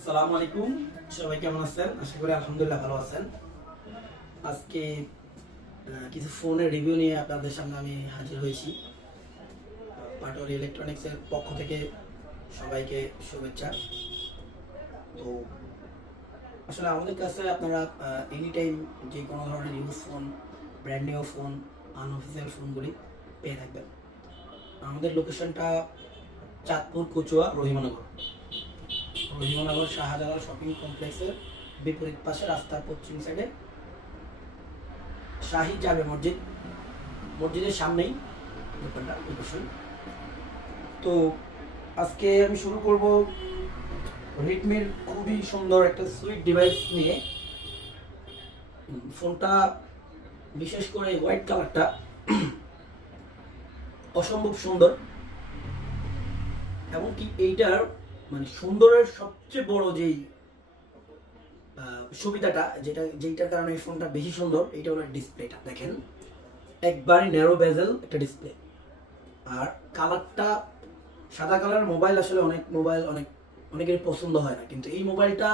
আসসালামু আলাইকুম, সবাই কেমন আছেন? আশা করি আলহামদুলিল্লাহ ভালো আছেন। আজকে কিছু ফোনের রিভিউ নিয়ে আপনাদের সামনে আমি হাজির হয়েছি। পাটোয়ারি ইলেকট্রনিক্সের পক্ষ থেকে সবাইকে শুভেচ্ছা। তো আসলে আমাদের কাছে আপনারা এনি টাইম যে কোনো ধরনের use phone, brand new phone, unofficial ফোনগুলি পেয়ে থাকবেন। আমাদের লোকেশনটা চাঁদপুর কচুয়া রহিমানগর। রহিমানগর শাহজালাল শপিং কমপ্লেক্সের বিপরীত পাশে রাস্তার পশ্চিম সাইডে শাহী জামে মসজিদ, মসজিদের সামনেই দোকানটা লোকেশন। তো আজকে আমি শুরু করব রেডমির খুবই সুন্দর একটা সুইট ডিভাইস নিয়ে। ফোনটা বিশেষ করে হোয়াইট কালারটা অসম্ভব সুন্দর, এবং কি এইটার মানে সুন্দরের সবচেয়ে বড় যেই সুবিধাটা যেটার কারণে এই ফোনটা বেশি সুন্দর, এইটা হলো ডিসপ্লেটা। দেখেন, একবারই ন্যারো বেজেল একটা ডিসপ্লে, আর কালারটা সাদা কালার। মোবাইল আসলে অনেকেরই পছন্দ হয় না, কিন্তু এই মোবাইলটা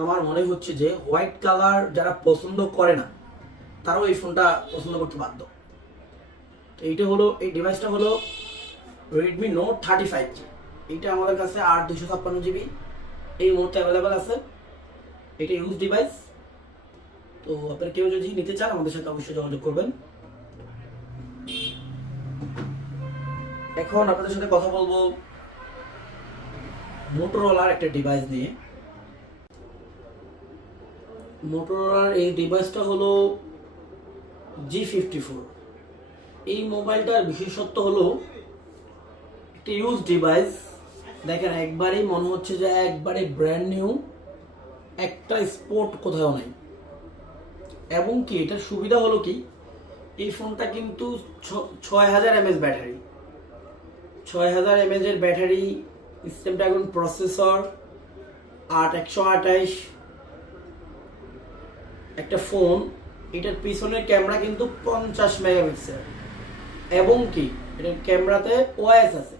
আমার মনে হচ্ছে যে হোয়াইট কালার যারা পছন্দ করে না তারাও এই ফোনটা পছন্দ করতে বাধ্য। তো এই ডিভাইসটা হলো রেডমি নোট 35G। এইটা আমাদের কাছে 8/256 GB এই মুহূর্তে অ্যাভেলেবেল আছে। এটা ইউজ ডিভাইস। তো আপনারা কেউ যদি নিতে চান আমাদের সাথে অবশ্যই যোগাযোগ করবেন। এখন আপনাদের সাথে কথা বলবো মোটোরোলার একটা ডিভাইস নিয়ে। মোটোরোলার এই ডিভাইসটা হলো G54। এই মোবাইলটার বিশেষত্ব হলো একটা ইউজ ডিভাইস। দেখেন, একবারেই মনে হচ্ছে যে একবারে ব্র্যান্ড নিউ, একটা স্পট কোথাও নাই। এবং কি এটার সুবিধা হলো কি, এই ফোনটা কিন্তু 6000 mAh ব্যাটারি, 6000 mAh এর ব্যাটারি, স্ন্যাপড্রাগন প্রসেসর, 8128 একটা ফোন। এটার পিছনের ক্যামেরা কিন্তু 50 মেগাপিক্সেল, এবং কি এটার ক্যামেরাতে ওএস আছে।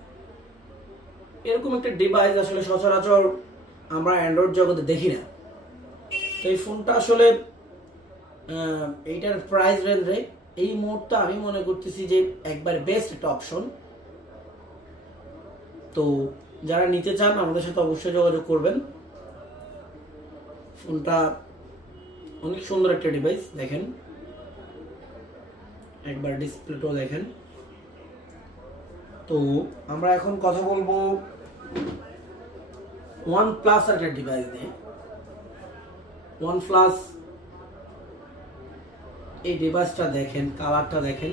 এরকম একটা ডিভাইস আসলে সচরাচর আমরা অ্যান্ড্রয়েড জগতে দেখি না। তো এই ফোনটা আসলে এইটার প্রাইস রেঞ্জে এই মুহূর্তে আমি মনে করতেছি যে একবার বেস্ট একটা অপশন। তো যারা নিতে চান আমাদের সাথে অবশ্যই যোগাযোগ করবেন। ফোনটা অনেক সুন্দর একটা ডিভাইস। দেখেন, একবার ডিসপ্লেটাও দেখেন। তো আমরা এখন কথা বলবো ওয়ান প্লাস একটা ডিভাইস নিয়ে। ওয়ান প্লাস এই ডিভাইসটা দেখেন, কালারটা দেখেন,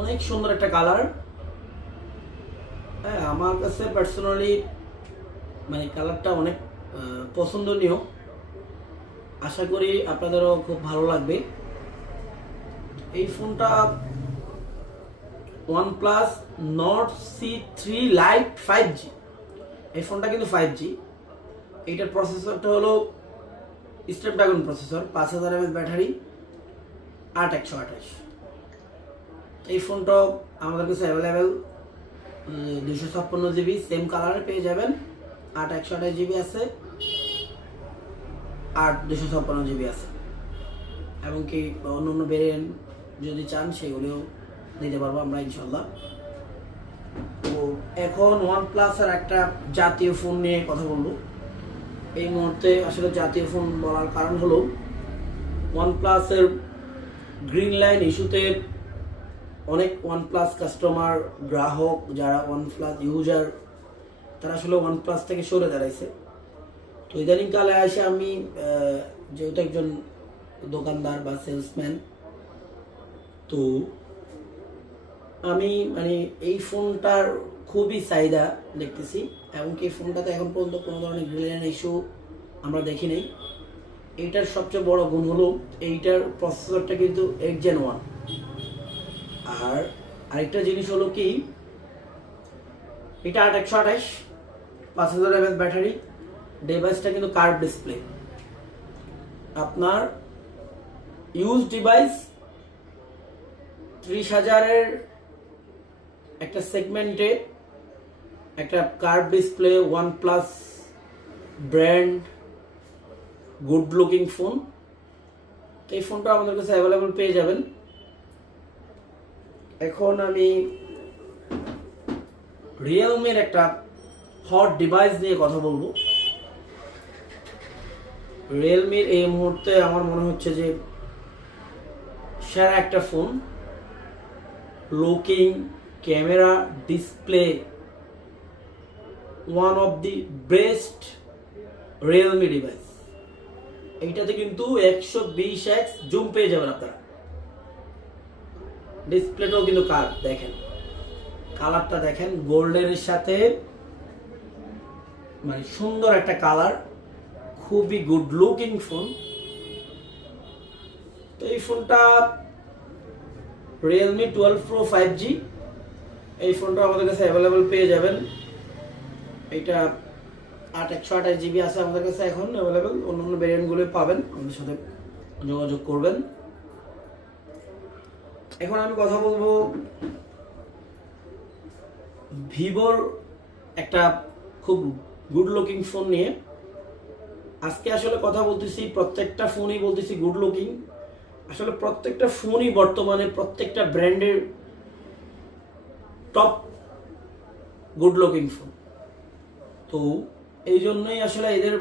অনেক সুন্দর একটা কালার। হ্যাঁ, আমার কাছে পার্সোনালি মানে কালারটা অনেক পছন্দনীয়। আশা করি আপনাদেরও খুব ভালো লাগবে। এই ফোনটা OnePlus Nord C3 Lite 5G। এই ফোনটা কিন্তু 5G। এইটার প্রসেসরটা হলো স্ন্যাপড্রাগন প্রসেসর, 5000 mAh ব্যাটারি, 8128। এই ফোনটা আমাদের কাছে অ্যাভেলেবেল 256GB সেম কালারে পেয়ে যাবেন। 8128GB আছে, 256GB আছে, এবং কি অন্য অন্য ভেরিয়েন্ট যদি চান সেগুলিও নিতে পারবো আমরা ইনশাল্লাহ। তো এখন ওয়ান প্লাসের একটা জাতীয় ফোন নিয়ে কথা বলবো। এই মুহূর্তে আসলে জাতীয় ফোন বলার কারণ হলো ওয়ান প্লাসের গ্রিন লাইন ইস্যুতে অনেক ওয়ান প্লাস কাস্টমার, গ্রাহক যারা ওয়ান প্লাস ইউজার, তারা আসলে ওয়ান প্লাস থেকে সরে দাঁড়াইছে। তো ইদানিংকালে এসে আমি যেহেতু একজন দোকানদার বা সেলসম্যান, তো আমি মানে এই ফোনটার খুবই চাহিদা দেখতেছি, এবং এই ফোনটাতে এখন পর্যন্ত কোনো ধরনের গ্রিন ইস্যু আমরা দেখি নাই। এইটার সবচেয়ে বড় গুণ হলো এইটার প্রসেসরটা কিন্তু 8 Gen 1। আর আরেকটা জিনিস হলো কি, এটা 8128, 5000 mAh ব্যাটারি, ডিভাইসটা কিন্তু কার্ভ ডিসপ্লে। আপনার ইউজ ডিভাইস 30,000-এর একটা সেগমেন্টে একটা curve display one plus brand, good looking phone. তো এই ফোনটা আমাদের কাছে অ্যাভেলেবল পেয়ে যাবেন। এখন আমি রিয়েলমির একটা হট ডিভাইস নিয়ে কথা বলবো। রিয়েলমির এই মুহূর্তে আমার মনে হচ্ছে যে সেরা একটা phone, looking, camera, display, one of the best Realme device. এইটাতে কিন্তু 120x জুম পেয়ে যাবেন আপনারা। ডিসপ্লেটাও কিন্তু দেখেন, কালারটা দেখেন, গোল্ডের সাথে মানে সুন্দর একটা কালার, খুবই গুড লুকিং ফোন। তো এই ফোনটা রিয়েলমি 12 Pro 5G, এই ফোনটা আমাদের কাছে অ্যাভেলেবল পেয়ে যাবেন। এটা 128GB আছে আমাদের কাছে এখন অ্যাভেলেবল। অন্যান্য ভ্যারিয়েন্টগুলো পাবেন, আমাদের সাথে যোগাযোগ করবেন। এখন আমি কথা বলবো ভিভোর একটা খুব গুড লুকিং ফোন নিয়ে। আজকে আসলে কথা বলতেছি, প্রত্যেকটা ফোনই বলতেছি গুড লুকিং। আসলে প্রত্যেকটা ফোনই বর্তমানে প্রত্যেকটা ব্র্যান্ডের টপ গুড লুকিং ফোন। তো এই জন্যই আসলে এদের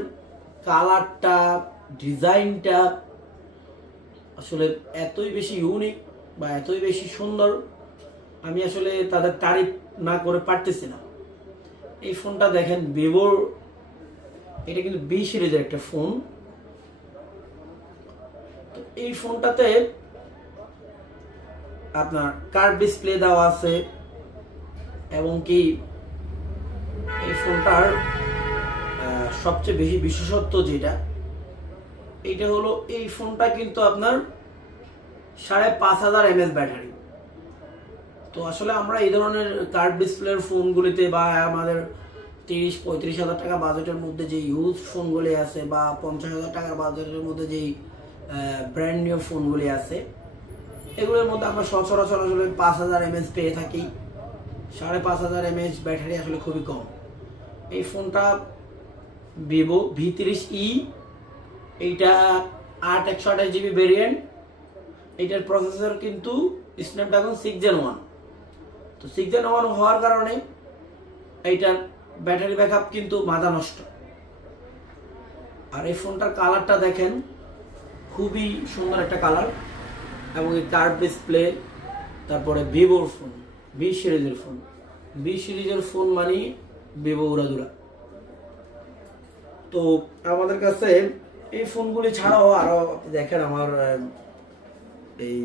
কালারটা, ডিজাইনটা আসলে এতই বেশি ইউনিক বা এতই বেশি সুন্দর, আমি আসলে তাদের তারিফ না করে পারতেছি না। এই ফোনটা দেখেন, ভিভোর, এটা কিন্তু 20 সিরিজের একটা ফোন। তো এই ফোনটাতে আপনার কার্ভ ডিসপ্লে দেওয়া আছে, এবং কি এই ফোনটার সবচেয়ে বেশি বিশেষত্ব যেটা, এইটা হলো এই ফোনটা কিন্তু আপনার 5500 mAh ব্যাটারি। তো আসলে আমরা এই ধরনের কার্ভ ডিসপ্লের ফোনগুলিতে বা আমাদের 30-35 হাজার টাকা বাজেটের মধ্যে যে ইউজ ফোনগুলি আছে, বা 50,000 টাকার বাজেটের মধ্যে যেই ব্র্যান্ড নিউ ফোনগুলি আছে, এগুলোর মধ্যে আমরা সচরাচর আসলে 5000 mAh পেয়ে থাকি। 5500 mAh ব্যাটারি আসলে খুবই কম। এই ফোনটা ভিভো V30e, এইটা 8/128GB ভেরিয়েন্ট। এইটার প্রসেসর কিন্তু স্ন্যাপড্রাগন 6gen 1। তো 6gen 1 হওয়ার কারণে এইটার ব্যাটারি ব্যাকআপ কিন্তু মাথা নষ্ট। আর এই ফোনটার কালারটা দেখেন, খুবই সুন্দর একটা কালার, এবং এই কার্ভ ডিসপ্লে। তারপরে ভিভোর ফোন, 20 সিরিজের ফোন, 20 সিরিজের ফোন মানে ভিভো উড়াদুরা। তো আমাদের কাছে এই ফোনগুলি ছাড়াও আরো দেখেন, আমার এই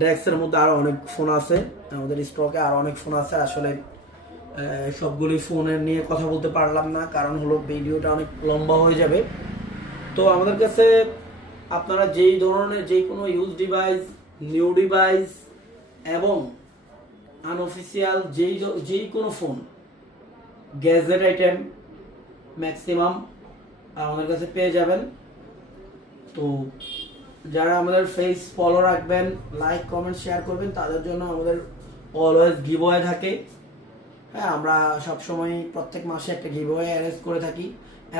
ডেস্কের মধ্যে আরো অনেক ফোন আছে, আমাদের স্টকে আরো অনেক ফোন আছে। আসলে সবগুলি ফোনের নিয়ে কথা বলতে পারলাম না, কারণ হলো ভিডিওটা অনেক লম্বা হয়ে যাবে। তো আমাদের কাছে আপনারা যেই ধরনের যে কোনো ইউজ ডিভাইস, নিউ ডিভাইস এবং আনঅফিসিয়াল যেই কোনো ফোন, গ্যাজেট আইটেম ম্যাক্সিমাম আমাদের কাছে পেয়ে যাবেন। তো যারা আমাদের ফেস ফলো রাখবেন, লাইক, কমেন্ট, শেয়ার করবেন, তাদের জন্য আমাদের অলওয়েজ গিভওয়ে থাকে। হ্যাঁ, আমরা সবসময় প্রত্যেক মাসে একটা গিভওয়ে অ্যারেঞ্জ করে থাকি।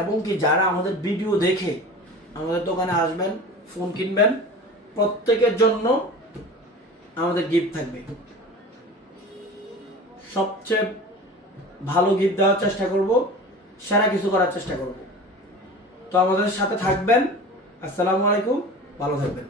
এবং কি যারা আমাদের ভিডিও দেখে আমাদের দোকানে আসবেন, ফোন কিনবেন, প্রত্যেকের জন্য আমাদের গিফট থাকবে। সবচেয়ে ভালো গিফট দেওয়ার চেষ্টা করব, সেরা কিছু করার চেষ্টা করব। তো আমাদের সাথে থাকবেন। আসসালামু আলাইকুম, ভালো থাকবেন।